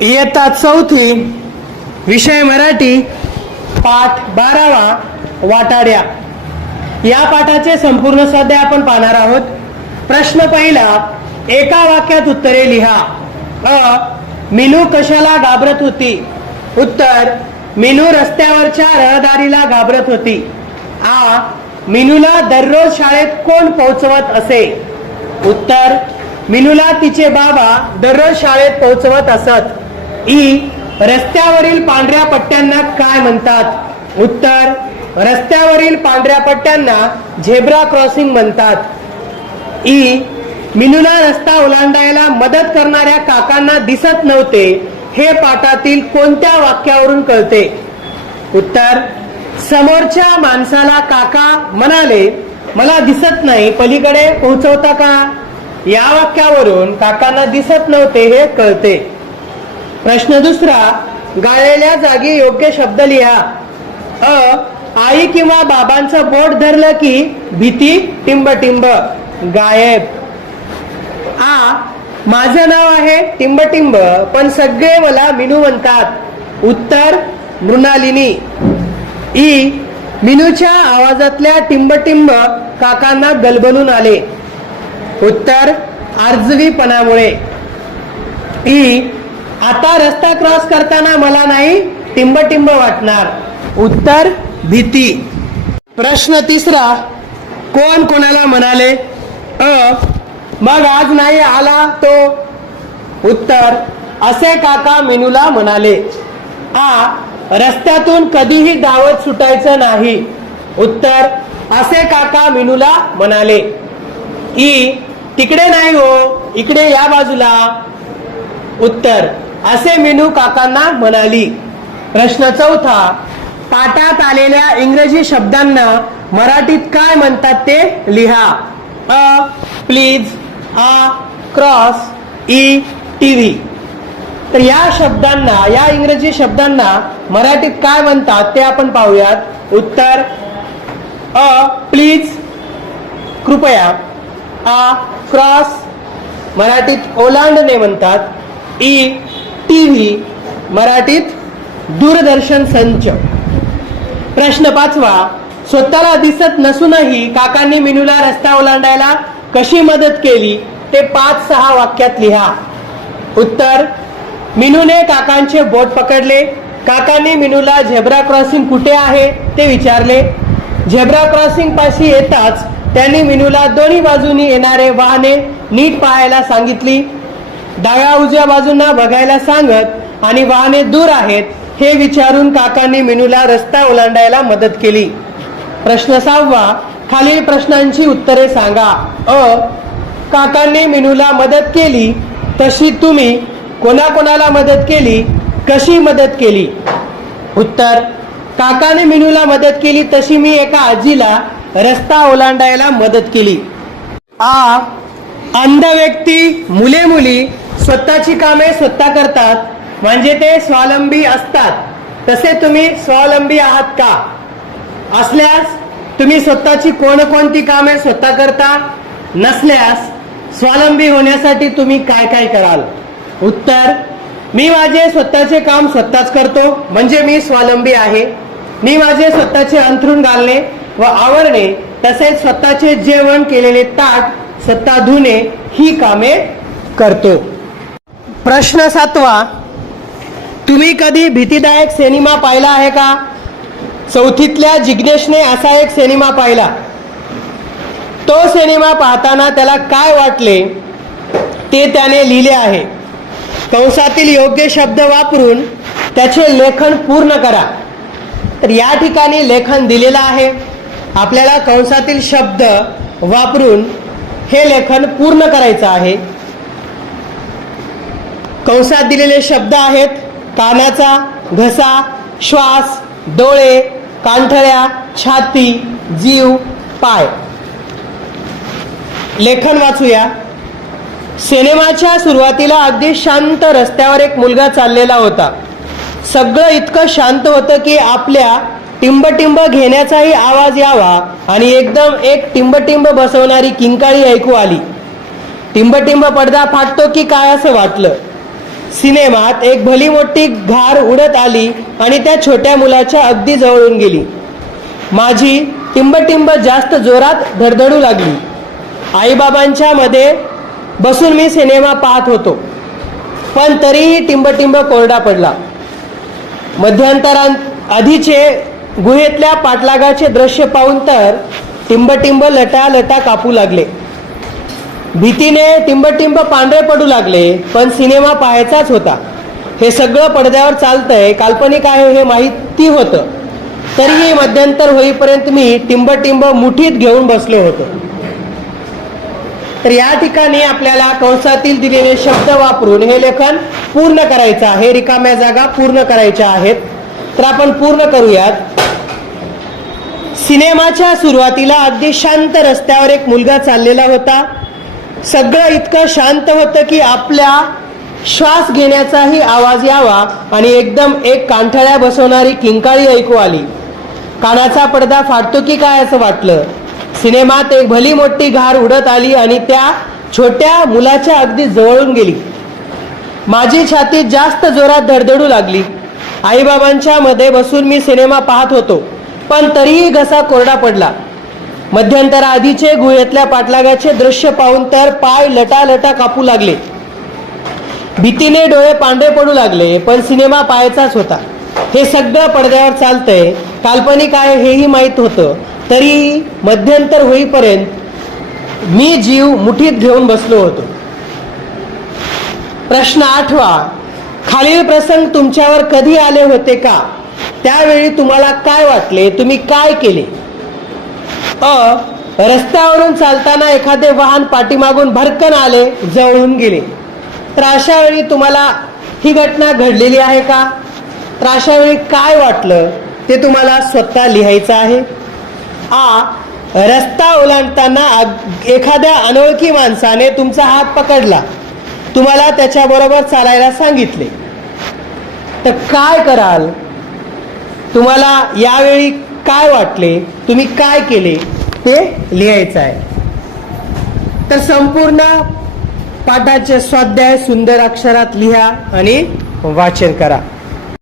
इयत्ता चौथी विषय मराठी पाठ बारावा वाटाड्या. या पाठाचे संपूर्ण स्वाध्याय आपण पाहणार आहोत. प्रश्न पहिला एका वाक्यात उत्तरे लिहा. अ मिनू कशाला घाबरत होती? उत्तर मिनू रस्त्यावरच्या रहदारीला घाबरत होती. आ मिनूला दररोज शाळेत कोण पोहोचवत असे? उत्तर मिनूला तिचे बाबा दररोज शाळेत पोहोचवत असत. ई रस्त्यावरील पांढऱ्या पट्ट्यांना काय म्हणतात? उत्तर रस्त्यावरील पांढऱ्या पट्ट्यांना झेब्रा क्रॉसिंग म्हणतात. ई मिनूला रस्ता ओलांडायला मदत करणाऱ्या काकांना दिसत नव्हते. हे पाठातील कोणत्या वाक्यावरून कळते? उत्तर समोरच्या माणसाला काका म्हणाले मला दिसत नाही पलीकडे पोहोचवता का? या वाक्यावरून काकांना दिसत नव्हते हे कळते. प्रश्न दुसरा गाळलेल्या जागी योग्य शब्द लिहा. अ आई किंवा बाबांचं बोट धरलं की भीती टिंब टिंब गायब. आ माझं नाव आहे टिंबटिंब पण सगळे मला मिनू म्हणतात. उत्तर मृणालिनी. ई मिनूच्या आवाजातल्या टिंबटिंब काकांना गलबलून आले. उत्तर आर्जवीपणामुळे. ई आता रस्ता क्रॉस करताना मला नाही टिंबटिंब वाटणार. उत्तर भीती. प्रश्न तिसरा कोण कोणाला म्हणाले? अ मग आज नाही आला तो. उत्तर असे काका मेनूला म्हणाले. आ रस्त्यातून कधीही धावत सुटायचं नाही. उत्तर असे काका मिनूला म्हणाले. ई तिकडे नाही हो इकडे या बाजूला. उत्तर असे मेनू काकांना म्हणाली. प्रश्न चौथा पाठात आलेल्या इंग्रजी शब्दांना मराठीत काय म्हणतात ते लिहा. अ प्लीज आ क्रॉस ई टीव्ही तर या शब्दांना या इंग्रजी शब्दांना मराठीत काय म्हणतात ते आपण पाहूयात. उत्तर अ प्लीज कृपया आ क्रॉस मराठीत ओलांडणे म्हणतात. ई टी व्ही मराठीत दूरदर्शन संच. प्रश्न पाचवा स्वतःला दिसत नसूनही काकांनी मिनूला रस्ता ओलांडायला कशी मदत केली ते पाच सहा वाक्यात लिहा. उत्तर मिनूने काकांचे बोट पकडले. काकांनी मिनूला झेब्रा क्रॉसिंग कुठे आहे ते विचारले. झेब्रा क्रॉसिंग पाशी येताच त्यांनी मिनूला दोन्ही बाजूनी येणारे वाहने नीट पाहायला सांगितली. डाव्या उजव्या बाजूंना बघायला सांगत आणि वाहने दूर आहेत हे विचारून काकांनी मिनूला रस्ता ओलांडायला मदत केली. प्रश्न सहावा खालील प्रश्नांची उत्तरे सांगा. अ काकांनी मिनूला मदत केली तशी तुम्ही कोणाकोणाला मदत केली कशी मदत केली? उत्तर काकाने मिनूला मदत केली तशी मी एका आजीला रस्ता ओलांडायला मदत केली. आ अंध व्यक्ती मुले मुली स्वतःची कामे स्वतः करतात. म्हणजे ते स्वावलंबी असतात. तसे तुम्ही स्वावलंबी आहात का? असल्यास तुम्ही स्वतःची कोणकोणती कामे स्वतः करता? नसल्यास स्वावलंबी होण्यासाठी तुम्ही काय काय कराल? उत्तर मी माझे स्वतःचे काम स्वतःच करतो. म्हणजे मी स्वावलंबी आहे. मी माझे स्वतःचे अंथरून घालणे व आवरणे तसेच स्वतःचे जेवण केलेले ताट स्वतः धुणे ही कामे करतो. प्रश्न सातवा तुम्ही कधी भीतीदायक सिनेमा पाहिला आहे का? चौथीतल्या जिग्नेशने असा एक सिनेमा पाहिला. तो सिनेमा पाहताना त्याला काय वाटले? ते त्याने लिहिले आहे. कंसातील योग्य शब्द वापरून त्याचे लेखन पूर्ण करा. तर या ठिकाणी लेखन दिलेलं आहे. आपल्याला कंसातील शब्द वापरून हे लेखन पूर्ण करायचं आहे. कंसात दिलेले शब्द आहेत. कानाचा घसा श्वास डोळे कांठळ्या छाती जीव पाय. लेखन वाचूया. सिनेमाच्या सुरुवातीला अगदी शांत रस्त्यावर एक मुलगा चाललेला होता. सगळं इतकं शांत होतं की आपल्या टिंबटिंब घेण्याचाही आवाज यावा आणि एकदम एक टिंबटिंब बसवणारी किंकाळी ऐकू आली. टिंबटिंब पडदा फाटतो की काय असं वाटलं? सिनेमात एक भली मोठी घार उडत आली आणि त्या छोट्या मुलाच्या अगदी जवळून गेली. माझी टिंबटिंब जास्त जोरात धडधडू लागली. आईबाबांच्या मध्ये बसून मी सिनेमा पाहत होतो. पण तरीही टिंबटिंब कोरडा पडला. मध्यंतरां आधीचे गुहेतल्या पाठलागाचे दृश्य पाहून तर टिंबटिंब लटा लटा कापू लागले. भीतीने टिंबटिंब पांढरे पडू लागले पण सिनेमा पाहायचाच होता. हे सगळं पडद्यावर चालतंय काल्पनिक आहे हे माहिती होतं. तरीही मध्यंतर होईपर्यंत मी टिंबटिंब मुठीत घेऊन बसलो होतो. तर या ठिकाणी आपल्याला कंसातील दिलेले शब्द वापरून हे लेखन पूर्ण करायचं आहे. रिकाम्या जागा पूर्ण करायच्या आहेत. तर आपण पूर्ण करूयात. सिनेमाच्या सुरुवातीला अगदी शांत रस्त्यावर एक मुलगा चाललेला होता. सगळं इतकं शांत होतं की आपल्या श्वास घेण्याचाही आवाज यावा आणि एकदम एक कांठळ्या बसवणारी किंकाळी ऐकू आली. कानाचा पडदा फाटतो की काय असं वाटलं? सिनेमात एक भली मोठी घार उडत आली आणि त्या छोट्या मुलाच्या अगदी जवळून गेली. माझी छाती जास्त जोरात धडधडू लागली. आईबाबांच्या मध्ये बसून मी सिनेमा पाहत होतो पण तरीही घसा कोरडा पडला. मध्यंतराआधीचे गुहेतल्या पाठलागाचे दृश्य पाहून तर पाय लटा लटा कापू लागले. भीतीने डोळे पांढरे पडू लागले पण सिनेमा पाहायचाच होता. हे सगळं पडद्यावर चालतंय. काल्पनिक आहे हेही माहीत होतं. तरी मध्यंतर होईपर्यंत मी जीव मुठीत घेऊन बसलो होतो. प्रश्न आठवा खालील प्रसंग तुमच्यावर कधी आले होते का? त्यावेळी तुम्हाला काय वाटले? तुम्ही काय केले? अ रस्त्यावरून चालताना एखादे वाहन पाठीमागून भरकन आले जवळून गेले. तर अशा वेळी तुम्हाला ही घटना घडलेली आहे का? तर अशा वेळी काय वाटलं? ते तुम्हाला स्वतः लिहायचं आहे. आ रस्ता ओलांडताना एखाद्या अनोळखी माणसाने तुमचा हात पकडला. तुम्हाला त्याच्याबरोबर चालायला सांगितले. तर काय कराल? तुम्हाला यावेळी काय वाटले? तुम्ही काय केले? ते लिहायचं आहे तर संपूर्ण पाठाचे स्वाध्याय सुंदर अक्षरात लिहा आणि वाचन करा.